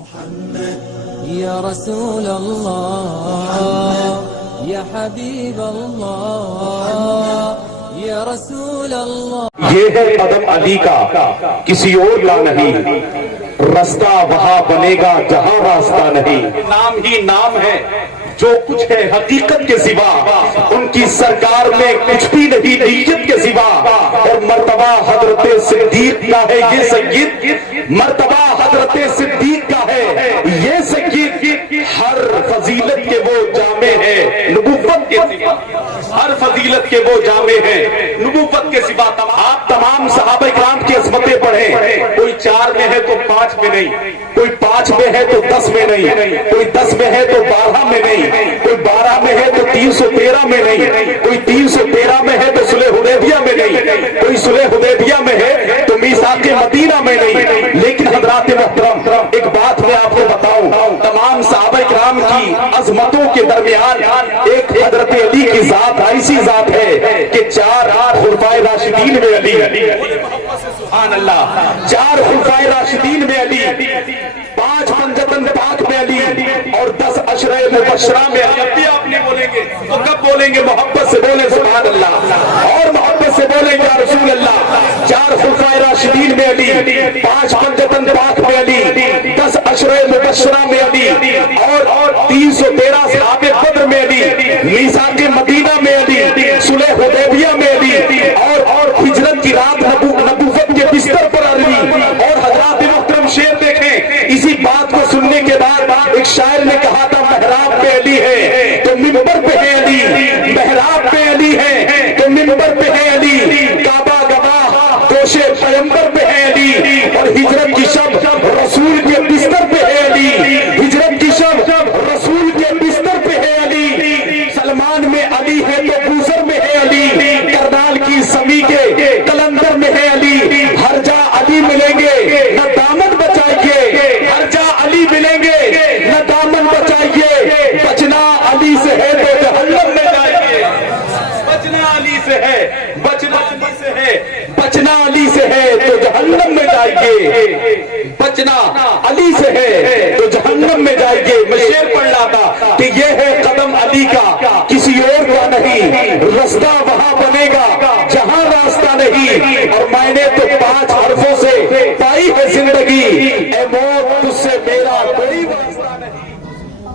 یا رسول اللہ یا حبیب اللہ یا رسول اللہ. یہ ہے قدم علی کا کسی اور کا نہیں، رستہ وہاں بنے گا جہاں راستہ نہیں. نام ہی نام ہے جو کچھ ہے حقیقت کے سوا، ان کی سرکار میں کچھ بھی نہیں نیت کے سوا. اور مرتبہ حضرت صدیق کا ہے یہ سید، مرتبہ حضرت صدیق کا ہے یہ سید. ہر فضیلت کے وہ جامع ہے نبوت کے سوا، ہر فضیلت کے وہ جامع ہیں نبوت کے سوا. آپ تمام صحابہ کرام کی عظمتیں پڑھیں، کوئی 4 میں ہے تو 5 میں نہیں، کوئی 5 میں ہے تو 10 میں نہیں، کوئی 10 میں ہے تو 12 میں نہیں، کوئی 12 میں ہے تو 313 میں نہیں، کوئی 313 میں ہے تو صلح حدیبیہ میں نہیں، کوئی صلح حدیبیہ میں ہے تو میثاق مدینہ میں نہیں. لیکن حضرات محترم ایک بات میں آپ کو بتاؤں، تمام صحابہ کرام کی عظمتوں کے درمیان ایک حضرت علی کی ذات ایسی ذات ہے کہ 4 خلفائے راشدین میں علی، سبحان اللہ، 4 خلفائے راشدین میں علی، 5 پنجتن پاک میں علی اور 10 عشرہ مبشرہ میں علی. آپ نہیں بولیں گے تو کب بولیں گے؟ محبت سے بولیں سبحان اللہ، اور محبت سے بولیں یا رسول اللہ. 4 خلفائے راشدین میں علی، 5 پنجتن پاک میں علی، 10 عشرہ مبشرہ میں علی اور 313 صحابہ بدر میں علی، میثاق مدینہ میں علی، صلح حدیبیہ میں علی اور ہجرت کی رات نبوت کے بستر پر علی. اور حضرات محترم شعر دیکھیں، اسی بات کو سننے کے بعد ایک شاعر نے کہا تھا محراب پہ علی ہے تو منبر پہ ہے علی، محراب پہ علی ہے تو منبر پہ ہے علی، کعبہ گواہ گوش پیغمبر پہ ہے علی اور ہجرت کی شب رسول کے بستر پہ ہے علی، ہجرت کی شب رسول کے بستر پہ ہے علی. سلمان میں علی ہے تو بوسر میں ہے علی، کرنال کی سمی کے کلندر میں ہے علی. ہر جا علی ملیں گے نہ دامن بچائیے، ہر جا علی ملیں گے نہ دامن بچائیے. بچنا علی سے ہے تو جہنم میں جائیے، بچنا علی سے ہے، بچنا علی سے ہے، بچنا علی سے ہے تو جہنم میں جائیے، بچنا علی سے ہے تو جہنم میں جائیے. میں شعر پڑھ رہا تھا کہ یہ ہے قدم علی کا کسی اور کا نہیں، رستہ وہاں بنے گا جہاں راستہ نہیں. اور میں نے تو 5 حرفوں سے پائی ہے زندگی، اے موت تجھ سے میرا کوئی واسطہ نہیں.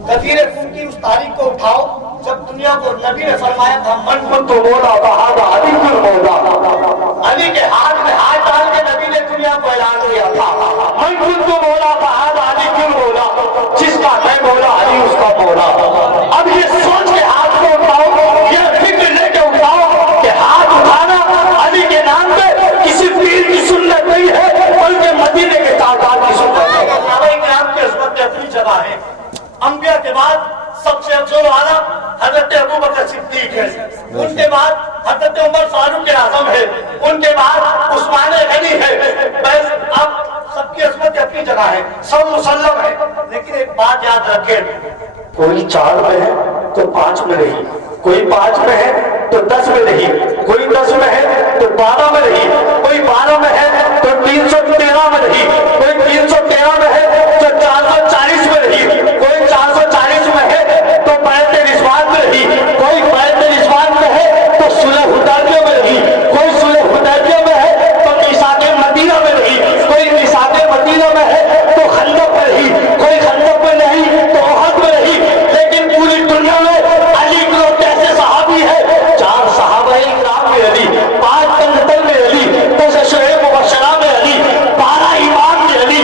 کثیر خون کی اس تاریخ کو اٹھاؤ جب دنیا کو نبی نے فرمایا تھا من کن تو مولا بہاد علی کن مولا. علی کے ہاتھ میں ہاتھ ڈال کے نبی نے دنیا کو اعلان کیا تھا من کن تو مولا بہاد علی کن مولا، جس کا میں مولا علی اس کا مولا. اب یہ سوچ کے ہاتھ کو اٹھاؤ، یہ فکر لے کے اٹھاؤ کہ ہاتھ اٹھانا علی کے نام پہ کسی پیر کی سنت نہیں ہے بلکہ مدینے کے تاجدار کی سنت ہے. صحابہ کرام کی عظمت اپنی جگہ ہے. انبیاء کے بعد سب سے افضل والا حضرت ابوبکر صدیق ہے، ان کے بعد حضرت عمر فاروق اعظم ہے، ان کے بعد عثمان غنی ہے. بس اب سب کی عظمت اپنی جگہ ہے، سب مسلم ہے. لیکن ایک بات یاد رکھیں، کوئی 4 میں ہے تو 5 میں نہیں، کوئی 5 میں ہے تو 10 میں نہیں، کوئی 10 میں ہے تو 12 میں نہیں، کوئی 12 میں ہے تو 313 میں نہیں، کوئی 313 میں ہے تو 440 میں نہیں، کوئی 440 میں ہے تو بیعت رضوان میں نہیں، کوئی بیعت رضوان میں ہے تو صلح حدیبیہ میں نہیں، کوئی صلح حدیبیہ میں ہے تو میثاق مدینہ میں نہیں، کوئی میثاق مدینہ میں ہے تو خندق میں نہیں، کوئی خندق میں نہیں تو احد میں نہیں. لیکن پوری دنیا میں علی کو کیسے صحابی ہے؟ 4 صحابہ کرام میں علی، 5 پنجتن میں علی، 10 عشرہ مبشرہ میں علی، 12 امام میں علی،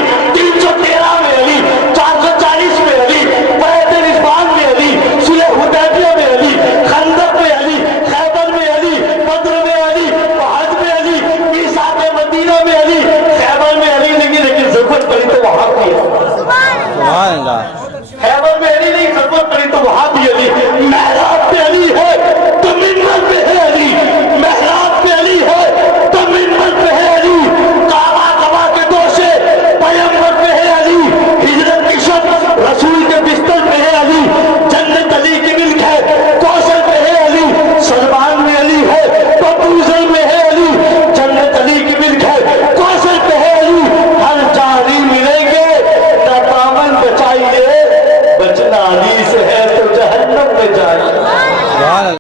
سیدنا علی